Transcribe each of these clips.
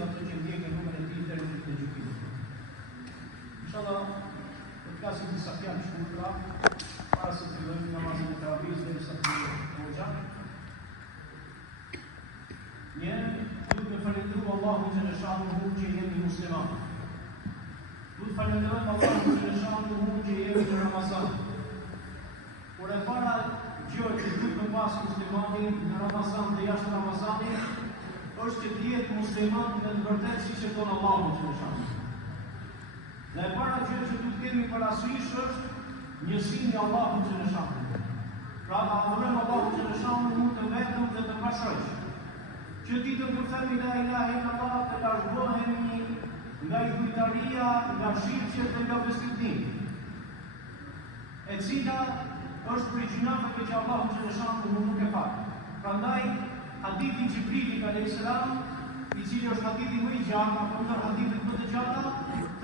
gjithë ato që ndjekin rrugën e tij deri në ditën e gjykimit. Inshallah, do të flasim disa fjalë shkurtra para se të fillojmë namazin e tarawih derisa të fillojë hoxha. Duhet të falenderojmë Allahun xhaleshanuhu që jemi muslimanë. Duhet të falenderojmë Allahun xhaleshanuhu që jemi në Ramazan. Por e para gjë që duhet të pas muslimani në Ramazan dhe jashtë Ramazanit është që të jetë musliman në të vërtetë siç e don Allahu xhaleshanuhu. Dhe e para gjë që duhet të kemi parasysh është njësinë e Allahut xhaleshanuhu. Pra adhurojmë Allahun xhaleshanuhu të vetëm dhe të pashojsh. Që ti të përthemi la ilaha illallah të largohemi nga idhujtaria, nga shirqet dhe nga bestitnim, e cila është për gjunafeve që Allahu xhaleshanuhu nuk e fal. Prandaj hadithi i Xhibrilit alayhis salam, i cili është hadithi më i gjatë, apo ndër hadithet më të gjata,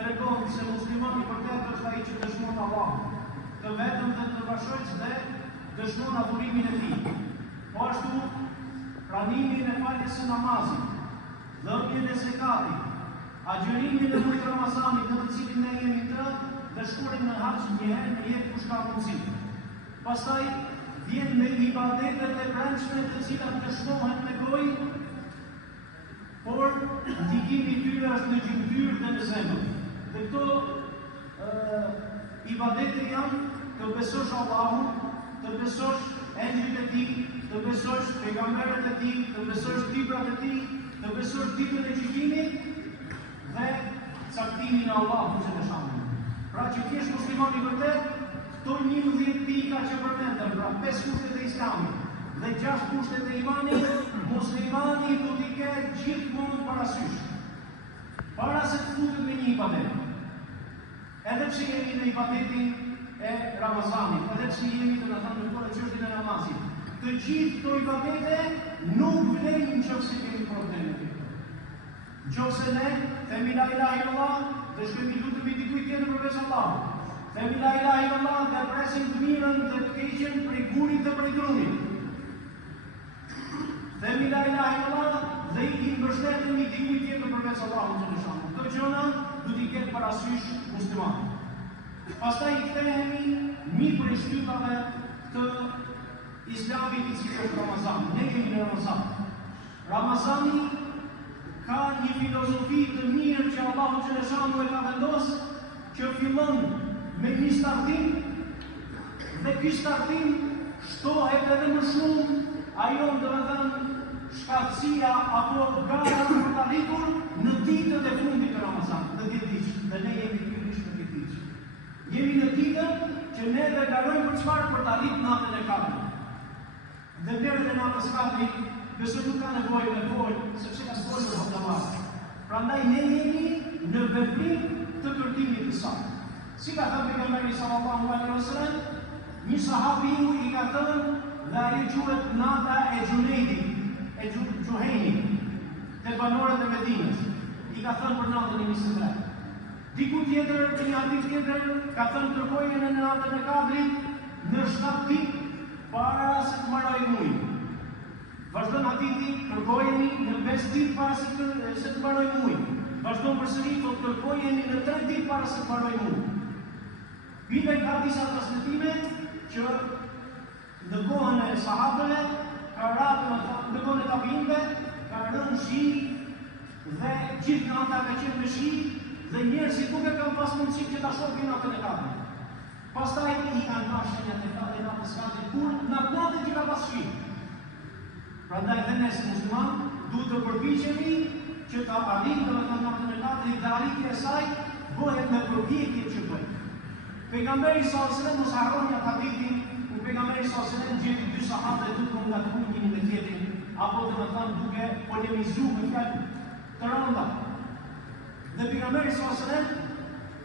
tregon se muslimani i vërtetë është ai që dëshmon Allahun, të vetëm dhe të pashojës dhe dëshmon adhurimin e tij. Po ashtu pranimin e faljes së namazit, dhënien e zekatit, agjërimin e muajit Ramazanit në të cilin ne jemi të dhe shkurim në haxh një herë në jetë kush ka mundësi. Pastaj vjen me ibadetet e brendshme të cilat dëshmohen me gojë, por ndikimi i tyre është në gjymtyr dhe në zemër. Dhe këto ibadete janë të besosh Allahun, të besosh engjëjt e tij, të besosh pejgamberët e tij, të besosh librat e tij, të besosh ditën e gjykimit dhe caktimin e Allahut xhaleshanuhu. Pra që ti je musliman i vërtet, këto 11 pika që përmendëm, pra 5 kushtet e Islamit dhe 6 kushtet e imanit, muslimani do t'i ketë gjithmonë parasysh. Para se të futet me një ibadet. Edhe pse jemi në ibadetin e Ramazanit, edhe pse jemi të na thënë në çështjen e namazit. Të gjithë këto ibadete nuk vlen nëse kemi probleme. Nëse ne themi la ilaha illallah, dhe shkojmë lutemi dikujt tjetër përveç Allahut. Themi la ilaha illallah dhe presim të mirën dhe të keqen prej gurit dhe prej drunit. Themi la ilaha illallah dhe i mbështetemi dikujt tjetër përveç Allahut xhaleshanuhu. Këto gjëra duhet i ketë parasysh muslimani. Pastaj i kthehemi mi për shtypave të Islamit i cili është Ramazan. Ne kemi në Ramazan. Ramazani ka një filozofi të mirë që Allahu xhaleshanuhu e ka vendosur, që fillon me një startim dhe ky startim shtohet edhe më shumë ajo domethënë shkatësia apo gara për të arritur në ditët e fundit të Ramazanit, në ditëdiç. Dhe ne jemi pikërisht në ditëdiç. Jemi në ditën që ne delarojmë për çfarë, për të arritur natën e katërt. Dhe deri në natën e katërt, besoj nuk ka nevojë me folë, sepse ka folur për namaz. Prandaj ne jemi në veprim të kërkimit të saktë. Si ka thënë pejgamberi sallallahu alaihi wasallam, një sahabiu i ka thënë dhe ai quhet nata e Xhuneidit, e Xhuhenit, te banorët e Medinës. I ka thënë për natën e 23. Diku tjetër, në një hadith tjetër, ka thënë kërkoje në natën e katërt në 7 ditë para se të mbarojë muaji. Vazhdon hadithi, kërkojeni në 5 ditë para se të mbarojë muaji. Vazhdon përsëri, thotë kërkojeni në 3 ditë para se të mbarojë muaji. Bibla ka disa transmetime që në kohën e sahabëve, ka rarë në kohën e tabiinëve, ka rënë shi dhe gjithë nata ka qenë me shi dhe njerëzit nuk e kanë pas mundësi që ta shohin natën e katërt. Pastaj i kanë marrë shenjat e natës së katërt kur natën që ka pas shi. Prandaj dhe ne si musliman duhet të përpiqemi që ta arrijmë domethënë natën e katërt dhe arritja e saj bëhet me përpjekje që bëjmë. Pejgamberi sallallahu alajhi wasallam mos harroni atë hadithin, ku pejgamberi sallallahu alajhi wasallam gjeti 2 sahabë duke u ngatruar njëri me tjetrin, apo domethënë duke polemizuar me fjalë të rënda. Dhe pejgamberi sallallahu alajhi wasallam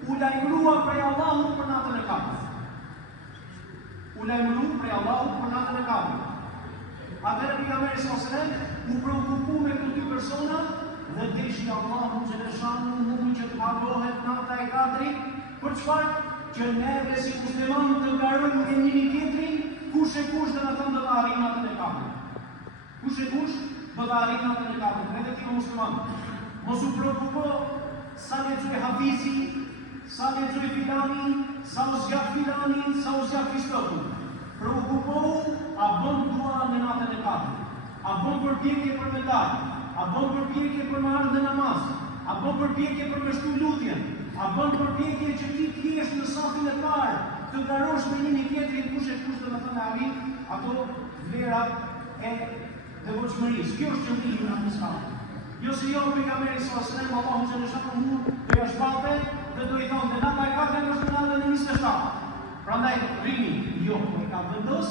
u lajmërua prej Allahut për natën e katërt. U lajmërua prej Allahut për natën e katërt. Atëherë pejgamberi sallallahu alajhi wasallam u preokupua me këto 2 persona dhe deshi Allahu xhaleshanuhu që të pagohet nata e katërt. Për çfarë? Që neve si muslimanë të ngarojmë me njëri tjetrin, kush e kush do të thonë do të arrijë natën e katërt. Kush e kush do të arrijë natën e katërt, edhe ti musliman. Mos u preokupo sa lexoj Hafizi, sa lexoj filani, sa u zgjat filani, sa u zgjat Kristofu. Preokupohu a bën dua në natën e katërt, a bën përpjekje për medalj, a bën përpjekje për marrë në namaz, a bën përpjekje për me shtu lutjen, a bën përpjekje që ti t'jesh në safin e parë, të ndarosh me një tjetrin kush e kush do të thënë arrit ato vlerat e devotshmërisë. Kjo është qëllimi i natës së Jo se jo pejgamberi sallallahu alajhi wasallam Allahu xhalesha mu do ja shpalte dhe do i thonë nata e katërt është nata e 27. Prandaj rini, jo, po ka vendos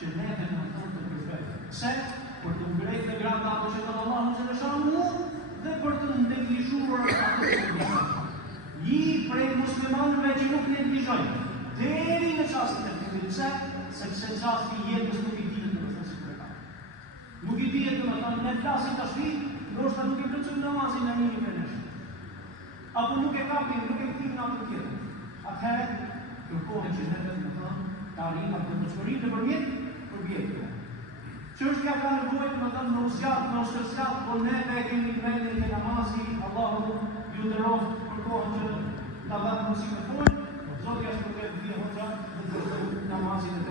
që ne të na thonë të përfet. Pse? Për të ngrejtë dhe granda ato që thonë Allahu xhalesha mu dhe për të neglizhuar ato që thonë. Një prej muslimanëve që nuk neglizhojnë deri në çastin e fundit. Pse? Sepse çasti i jetës nuk i dihet në mënyrë sekretare. Nuk i dihet domethënë ne flasim tash ndoshta nuk e plotësojmë namazin në një venesh. Apo nuk e kapim, nuk e kthim në atë tjetër. Atëherë kërkohet që ne të thonë të arrijmë atë dëshmërinë nëpërmjet përvjetëve. Çështja ka nevojë domethënë në uzjat, në shërsjat, por ne kemi vendin e namazit. Allahu ju nderoft për kohën që ta dhatë mundësi me fol. Zoti as nuk e di hoxha, do të namazin e